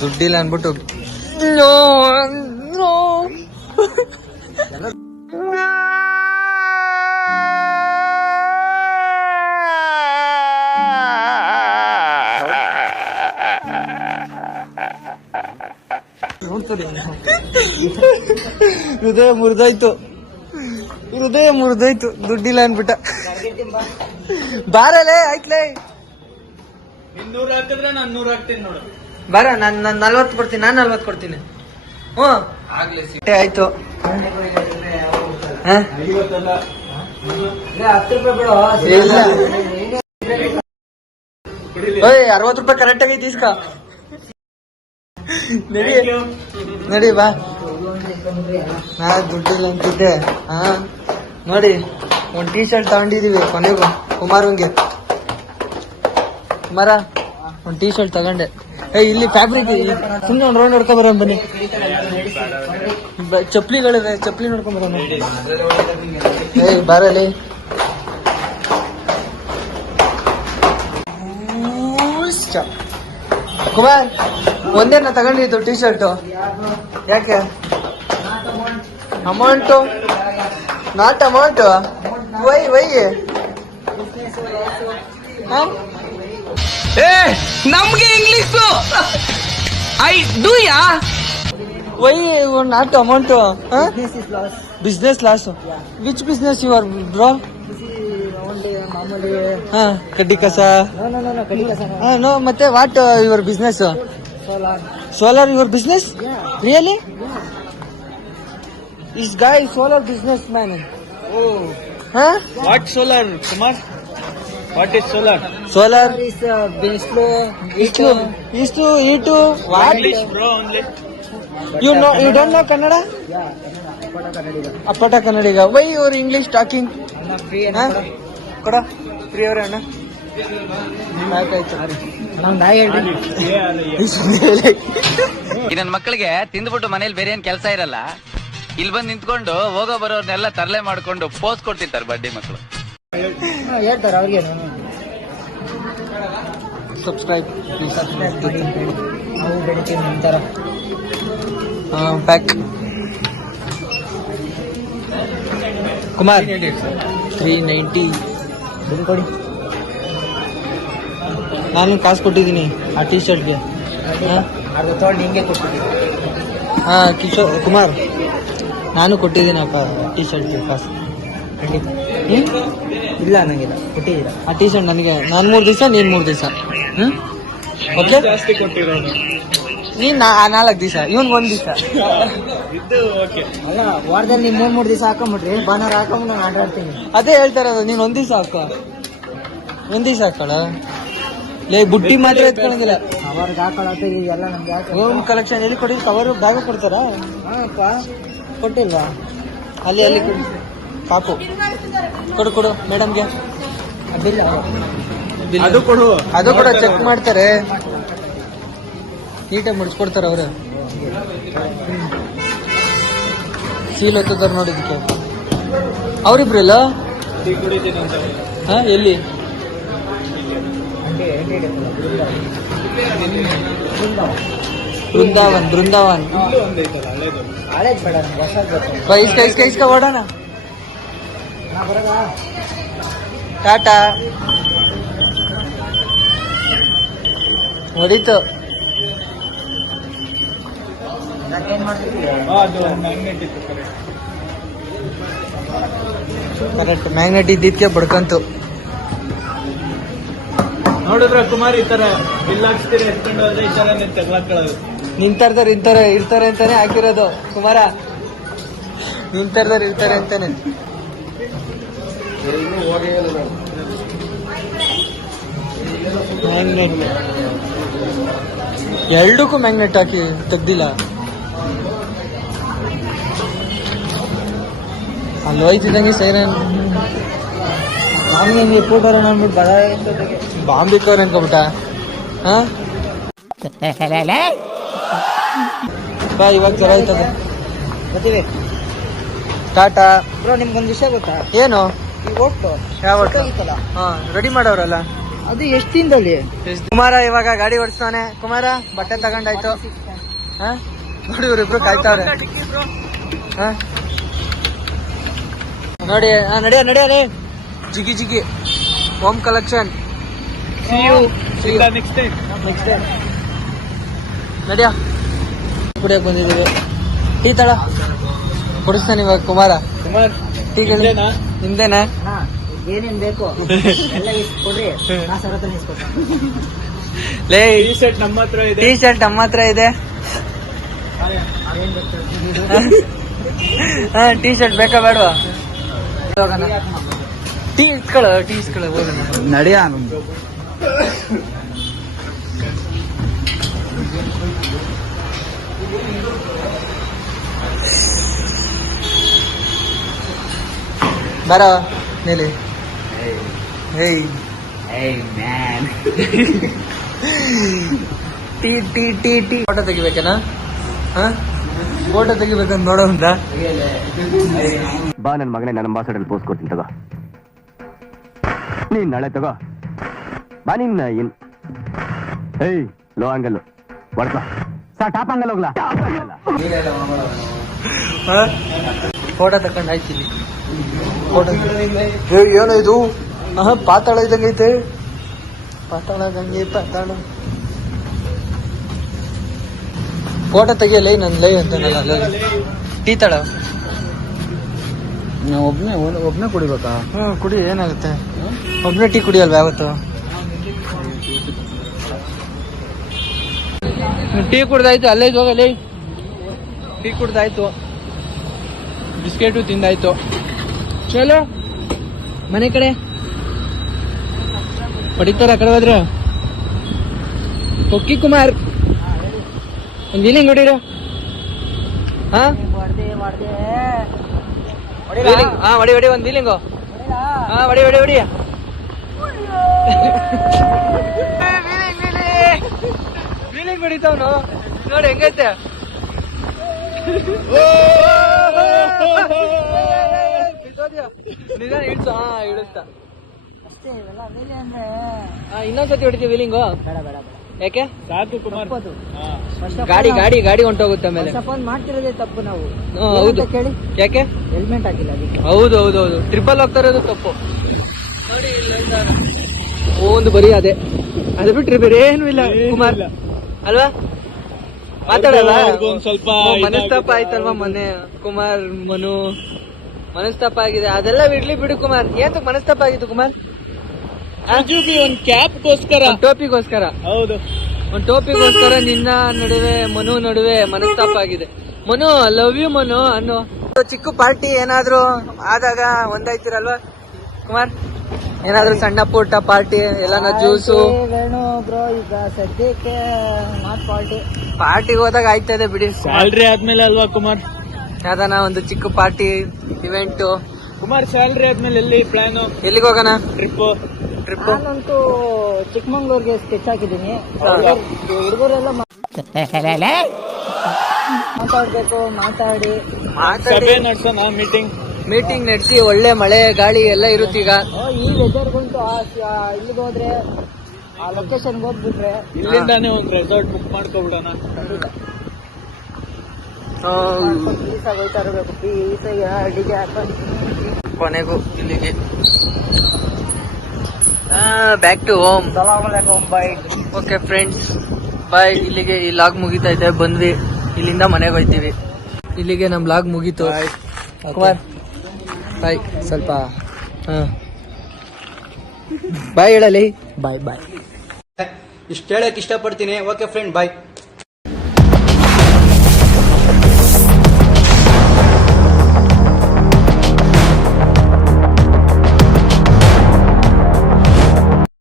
ದುಡ್ಡಿಲ್ಲ ಅನ್ಬಿಟ್ಟು no no ಹೃದಯ ಮುರಿದೋಯ್ತು ದುಡ್ಡಿಲ್ಲ ಅನ್ಬಿಟ್ಟ. ಬಾರಲೇ ಆಯ್ತಲೇ, 200 ಹಾಕಿದ್ರೆ ನಾನು 100 ಹಾಕ್ತೀನಿ ನೋಡು. ಬಾರ, ನಾನು 40 ಕೊಡ್ತೀನಿ. ನಾನು 40 ಕೊಡ್ತೀನಿ. ಹ್ಞೂ ಆಗ್ಲಿ, ಸಿಟ್ಟೆ ಆಯ್ತು. 60 ರೂಪಾಯಿ ಕರೆಕ್ಟ್ ಆಗಿ ತೀಸ್ಕ. ನಡಿ ಬಾ. ನಾ ದುಡ್ಡಿಲ್ಲ ಅಂತಿದ್ದೆ. ಹಾ ನೋಡಿ, ಒಂದ್ ಟೀ ಶರ್ಟ್ ತಗೊಂಡಿದೀವಿ ಕೊನೆಗೂ ಕುಮಾರಂಗೆ. ಕುಮಾರ ಒಂದ್ ಟೀ ಶರ್ಟ್ ತಗೊಂಡೆ. ಇಲ್ಲಿ ಫ್ಯಾಬ್ರಿಕ್ ಸುಮ್ಮನೆ ಒಂದ್ ರೌಂಡ್ ನೋಡ್ಕೊಂಡ್ ಬರೋಣ ಬನ್ನಿ. ಚಪ್ಲಿಗಳಿವೆ, ಚಪ್ಲಿ ನೋಡ್ಕೊಂಡ್ ಬರೋಣ. ಬಾರಲ್ಲಿ ಕುಮಾರ್, ಒಂದೇನ ತಗೊಂಡಿದ್ದು ಟೀ ಶರ್ಟು? ಯಾಕೆ? Amount not amount. ವೈ ನಮ್ಗೆ English I do ya why not amount. Business loss. Which business you are bro? ಕಡ್ಡಿ ಕಸ. ನೋ, ಮತ್ತೆ what your business? Solar your business? Really? Is guy solar businessman. What solar Kumar? What is solar? Solar is ಇಷ್ಟು ಇಟು what bro only. You know, you don't know Kannada? ಅಪ್ಪಟ Kannadiga. Why your English talking? ಕೊಡ free ಅವ್ರೆ ಅಣ್ಣ. ನನ್ನ ಮಕ್ಕಳಿಗೆ ತಿಂದ್ಬಿಟ್ಟು ಮನೇಲಿ ಬೇರೆ ಏನ್ ಕೆಲಸ ಇರಲ್ಲ, ಇಲ್ಲಿ ಬಂದು ನಿಂತ್ಕೊಂಡು ಹೋಗೋ ಬರೋರ್ನೆಲ್ಲ ತರಲೆ ಮಾಡ್ಕೊಂಡು ಪೋಸ್ ಕೊಡ್ತಿರ್ತಾರೆ ಬಡ್ಡಿ ಮಕ್ಕಳು. ಹೇಳ್ತಾರೆ ಅವ್ರಿಗೆ. ಸಬ್ಸ್ಕ್ರೈಬ್ ನಾವು ಬೆಳಿತೀವಿ ನಂತರ. ಬ್ಯಾಕ್ ಕುಮಾರ್ 390 ಕೊಡಿ. ನಾನು ಕಾಸು ಕೊಟ್ಟಿದ್ದೀನಿ ಆ ಟೀ ಶರ್ಟ್ಗೆ. ಹಿಂಗೆ ಕೊಟ್ಟಿದ್ದೀನಿ. ಕಿಶೋರ್ ಕುಮಾರ್, ನಾನು ಕೊಟ್ಟಿದ್ದೀನಪ್ಪ ಟೀ ಶರ್ಟ್ಗೆ ಕಾಸು. ಖಂಡಿತ ಇಲ್ಲ, ನನಗಿಲ್ಲ ಕೊಟ್ಟಿದ್ದೀರಾ ಆ ಟೀ ಶರ್ಟ್ ನನಗೆ. ನಾನು 3 ದಿವಸ, ನೀನು 3 ದಿವಸ. ಓಕೆ, ಜಾಸ್ತಿ ಕೊಟ್ಟಿರೋದು ನೀನ್ 4 ದಿವಸ, ಇವನ್ 1 ದಿವಸ. ಅಲ್ಲ, ವಾರದಲ್ಲಿ ನೀನ್ 3 ದಿವಸ ಹಾಕೊಂಬಿಟ್ರಿ, ಭಾನುವಾರ ಹಾಕೊಂಡ್ ನಾನು ಆಟಾಡ್ತೀನಿ. ಅದೇ ಹೇಳ್ತಾ ಇರೋದು, ನೀನ್ 1 ದಿವಸ ಹಾಕೋ. 1 ದಿವಸ ಹಾಕೋಳ. ಲೇ, ಬುಟ್ಟಿ ಮಾತ್ರ ಎತ್ಕೊಳ್ಳೋದಿಲ್ಲ. ಅವ್ರಿಗೆ ಹಾಕೊಳ್ಳೋದು ಎಲ್ಲ ನಮ್ಗೆ. ಹೋಮ್ ಕಲೆಕ್ಷನ್ ಎಲ್ಲಿ ಕೊಡಿ? ಕವರು ಬ್ಯಾಗ್ ಕೊಡ್ತಾರಾ? ಕೊಟ್ಟಿಲ್ವಾ? ಅಲ್ಲಿ ಕಾಪು ಕೊಡು ಮೇಡಮ್ಗೆ. ಅದು ಕೊಡು, ಅದು ಕೂಡ ಚೆಕ್ ಮಾಡ್ತಾರೆ, ನೀಟಾಗಿ ಮುಡಿಸ್ಕೊಡ್ತಾರೆ ಅವ್ರು. ಸೀಲ್ ಹೊತ್ತಿದ್ದಾರೆ ನೋಡಿದಕ್ಕೆ ಅವ್ರಿಬ್ರಲ್ಲ. ಎಲ್ಲಿ? ಬೃಂದಾವನ್. ಇಸ್ಕ ಓಡೋಣ. ಟಾಟಾ ಹೊಡಿತು. ಕರೆಕ್ಟ್, ಮ್ಯಾಗ್ನೆಟ್ ಇದ್ದಿದ್ಕೆ ಬಡ್ಕಂತು. ನೋಡಿದ್ರ ಕುಮಾರ್, ಈ ತರ ಬಿಲ್ ಹಾಕ್ಸ್ತೀರಿ ಎತ್ಕೊಂಡು ಹೋದ್ರೆ ಈ ತರ ತಗ್ಲಾಕೊಳ್ಳೋದು. ನಿಂತರ್ದವ್ರು ಇರ್ತಾರೆ ಅಂತಾನೆ ಹಾಕಿರೋದು ಕುಮಾರ. ನಿಂತರ್ದವ್ರು ಇರ್ತಾರೆ ಅಂತಾನೆ. ಮ್ಯಾಗ್ನೆಟ್ ಎರಡಕ್ಕೂ ಮ್ಯಾಗ್ನೆಟ್ ಹಾಕಿ ತೆಗ್ದಿಲ್ಲ. ಅಲ್ಲಿ ಹೋಯ್ತಿದ್ದಂಗೆ ಸೈರನ್. ನಮ್ಗೆ ಫೋಟೋ ನೋಡ್ಬಿಟ್ಟು ಬಾಂಬಿಕವ್ರು ಅನ್ಕೊಬಿಟ್ಟ. ಬಾ, ಇವಾಗ ಚಲೋ ಆಯ್ತದೆ. ಬರ್ತೀವಿ. ಟಾಟಾ ಬ್ರೋ. ನಿಮ್ಗೊಂದು ವಿಷಯ ಗೊತ್ತಾ? ಏನು? ಈ ಓಟು ಯಾವ ರೆಡಿ ಮಾಡೋರಲ್ಲ ಅದು ಎಷ್ಟು ದಿನದಲ್ಲಿ? ಕುಮಾರ ಇವಾಗ ಗಾಡಿ ಓಡಿಸ್ತಾನೆ. ಕುಮಾರ ಬಟ್ಟೆ ತಗೊಂಡಾಯ್ತು. ಹಾ ನೋಡಿ ಇವ್ರಿಬ್ರು ಕಾಯ್ತಾವ್ರೆ. ಹಾ ನೋಡಿ ನಡಿಯ ನಡಿಯಲಿ. ಜಿಗಿ ಜಿಗಿ ಹೋಮ್ ಕಲೆಕ್ಷನ್. ನೆಕ್ಸ್ಟ್ ಟೈಮ್ ನಡಿಯ. ಕುಡಿಯಕ್ ಬಂದಿದ್ದೀವಿ. ಟೀ ತಳ ಕೊಡಿಸ್ತಾನೆ ಇವಾಗ ಕುಮಾರ. ಟೀ ನಿಮ್ದೇನಾ? ಏನೇನ್ ಬೇಕು ಕೊಡ್ರಿ. ಲೇ ಟೀ ಶರ್ಟ್ ನಮ್ಮ ಹತ್ರ ಇದೆ. ಟೀ ಶರ್ಟ್ ನಮ್ಮ ಹತ್ರ ಇದೆ. ಟೀ ಶರ್ಟ್ ಬೇಕಾ ಬೇಡವಾ? ಟೀ ಇಸ್ಕೊಳ್ಳೋ ಹೋಗೋಣ. ನಡಿಯ ಬರ ನೀಲಿ. Tea tea tea tea photo ತೆಗಿಬೇಕೇನಾ? ಫೋಟೋ ತೆಗಿಬೇಕಂತ ನೋಡೋಂತ. ಬಾ ನನ್ನ ಮಗನೇ, ನನ್ನ ಅಂಬಾಸಡರ್ ಪೋಸ್ಟ್ ಕೊಡ್ತೀನಿ ತಗೋ. ನೀನ್ ನಾಳೆ ತಗೋ ಬಾ. ನಿನ್ನ ಏಯ್ ಲೋ ಅಂಗಲ್ಲು ಹೊಡ್ಕ ಟಾಪ್ ಅಂಗಲ್ ಹೋಗ್ಲಾ. ಫೋಟೋ ತಕೊಂಡ್ ಆಯ್ತೀನಿ. ಫೋಟೋ ಏನೋ ಇದು? ಪಾತಾಳ ಇದ್ದಂಗೈತೆ. ಪಾತಾಳ ಗಂಗೆ ಪಾತಾಳ. ಫೋಟೋ ತೆಗಿಯಲ್ಲ ನನ್ ಲೈ ಅಂತ. ಟೀ ತಳ ಒಬ್ನೇ ಕುಡಿಬೇಕಾ? ಕುಡಿ, ಏನಾಗುತ್ತೆ? ಒಬ್ನೇ ಟೀ ಕುಡಿಯಲ್ವಾ ಯಾವತ್ತು? ಟೀ ಕುಡ್ದಾಯ್ತು. ಅಲ್ಲೇ ಹೋಗಲಿ. ಟೀ ಕುಡ್ದಾಯ್ತು, ಬಿಸ್ಕೆಟು ತಿಂದಾಯ್ತು. ಚಲೋ ಮನೆ ಕಡೆ ಹೊಡಿತಾರ. ಆ ಕಡೆ ಹೋದ್ರೆ ಕೊಕ್ಕಿ ಕುಮಾರ್ ಒಂದ್ ವೀಲಿಂಗ್ ಹೊಡೀರ. ಹಾ ಹೊಡಿ ಹೊಡಿ ಒಂದ್ ವೀಲಿಂಗು. ಹಾ ಹೊಡಿ ಹೊಡಿ ಹೊಡಿ. ವೀಲಿಂಗ್ ಹೊಡಿತಾವನು ನೋಡಿ ಹೆಂಗೈತೆ. ನಿಧಾನ ಇಡ್ಸು. ಇಡುತ್ತಾ ಇನ್ನೊಂದ್ಸತಿ ಹೊಡಿತೀವಿ ವೀಲಿಂಗು. ಯಾಕೆ? ಸಾಕು ಕುಮಾರ್. ಗಾಡಿ ಗಾಡಿ ಗಾಡಿ ಹೊಂಟೋಗುತ್ತೆ ಆಮೇಲೆ. ಮಾಡ್ತಿರೋದೇ ತಪ್ಪು ನಾವು. ಹೌದು ಕೇಳಿ. ಯಾಕೆ? ಹೆಲ್ಮೆಟ್ ಹಾಕಿಲ್ಲ ಅದಕ್ಕೆ. ಹೌದು ಹೌದು ಹೌದು. ಟ್ರಿಪಲ್ ಹೋಗ್ತಾ ಇರೋದು ತಪ್ಪು. ಒಂದು ಬರೀ ಅದೇ, ಅದು ಬಿಟ್ರೆ ಬೇರೆ ಏನು ಇಲ್ಲ ಕುಮಾರ್ ಅಲ್ವಾ? ಮಾತಾಡಲ್ಲ. ಒಂದ್ ಸ್ವಲ್ಪ ಮನಸ್ತಾಪ ಆಯ್ತಲ್ವಾ ಮೊನ್ನೆ? ಕುಮಾರ್ ಮನು ಮನಸ್ತಾಪ ಆಗಿದೆ. ಅದೆಲ್ಲ ಬಿಡ್ಲಿ ಬಿಡು ಕುಮಾರ್. ಏನ್ ಮನಸ್ತಾಪ ಆಗಿತ್ತು ಕುಮಾರ್? ಒಂದ್ ಕ್ಯಾಪ್ಗೋಸ್ಕರ, ಟೋಪಿಗೋಸ್ಕರ. ಹೌದು, ಒಂದ್ ಟೋಪಿಗೋಸ್ಕರ ನಿನ್ನ ನಡುವೆ ಮನು ನಡುವೆ ಮನಸ್ತಾಪ ಆಗಿದೆ. ಮನು ಲವ್ ಯು ಮನು ಅನ್ನೋ. ಚಿಕ್ಕ ಪಾರ್ಟಿ ಏನಾದ್ರು ಆದಾಗ ಒಂದಾಯ್ತಿರಲ್ವಾ ಕುಮಾರ್? ಏನಾದ್ರು ಸಣ್ಣ ಪುಟ್ಟ ಪಾರ್ಟಿ ಎಲ್ಲಾನ ಜ್ಯೂಸು ವೇಣು ಬ್ರೋ ಈಗ ಸದ್ಯಕ್ಕೆ ನಾಟ್ ಪಾರ್ಟಿಗೆ ಹೋದಾಗ ಆಯ್ತದೆ ಬಿಡಿ. ಸ್ಯಾಲ್ರಿ ಆದ್ಮೇಲೆ ಅಲ್ವಾ ಕುಮಾರ್? ಯಾವ್ದಾನ ಒಂದು ಚಿಕ್ಕ ಪಾರ್ಟಿ ಇವೆಂಟ್. ಕುಮಾರ್ ಸ್ಯಾಲ್ರಿ ಆದ್ಮೇಲೆ ಎಲ್ಲಿ ಪ್ಲಾನು? ಎಲ್ಲಿಗೆ ಹೋಗೋಣ? ಟ್ರಿಪ್. ನಾನಂತೂ ಚಿಕ್ಕಮಂಗ್ಳೂರ್ಗೆ ಸ್ಕೆಚ್ ಹಾಕಿದ್ದೀನಿ. ಹುಡುಗರೆಲ್ಲ ಮಾತಾಡ್ಬೇಕು. ಸಭೆ ನಡ್ಸೋಣ, ಮೀಟಿಂಗ್ ನಡೆಸಿ ಒಳ್ಳೆ ಮಳೆ ಗಾಳಿ ಎಲ್ಲ ಇರುತ್ತೀಗ. ಈ ವೆದರ್ಗಂತೂ ಇಲ್ಲಿಗೆ ಹೋದ್ರೆ ಆ ಲೊಕೇಶನ್ಗೆ ಹೋಗ್ಬಿಟ್ರೆ ಇಲ್ಲಿಂದಾನೇ ಒಂದು ರೆಸಾರ್ಟ್ ಬುಕ್ ಮಾಡ್ಕೊಬಿಡೋಣ. ಪೀಸಾಗಿ ಹೋಯ್ತಾ ಇರಬೇಕು. ಪೀಸಾಗಿ ಡಿಗೆ ಹಾಕೊಂಡು ಕೊನೆಗೂ ಇಲ್ಲಿಗೆ back to home. Bye. Okay friends, bye. ಇಲ್ಲಿಗೆ ಈ ಲಾಗ್ ಮುಗಿತಾ ಇದೆ. ಬಂದ್ವಿ, ಇಲ್ಲಿಂದ ಮನೆಗೆ ಹೋಯ್ತೀವಿ. ಇಲ್ಲಿಗೆ ನಮ್ ಲಾಗ್ ಮುಗೀತು. ಕುಮಾರ್ ಬಾಯ್. ಸ್ವಲ್ಪ ಬಾಯ್ ಹೇಳಲಿ. ಬಾಯ್ ಬಾಯ್. ಇಷ್ಟು ಹೇಳಕ್ ಇಷ್ಟಪಡ್ತೀನಿ. ಓಕೆ ಫ್ರೆಂಡ್, ಬಾಯ್.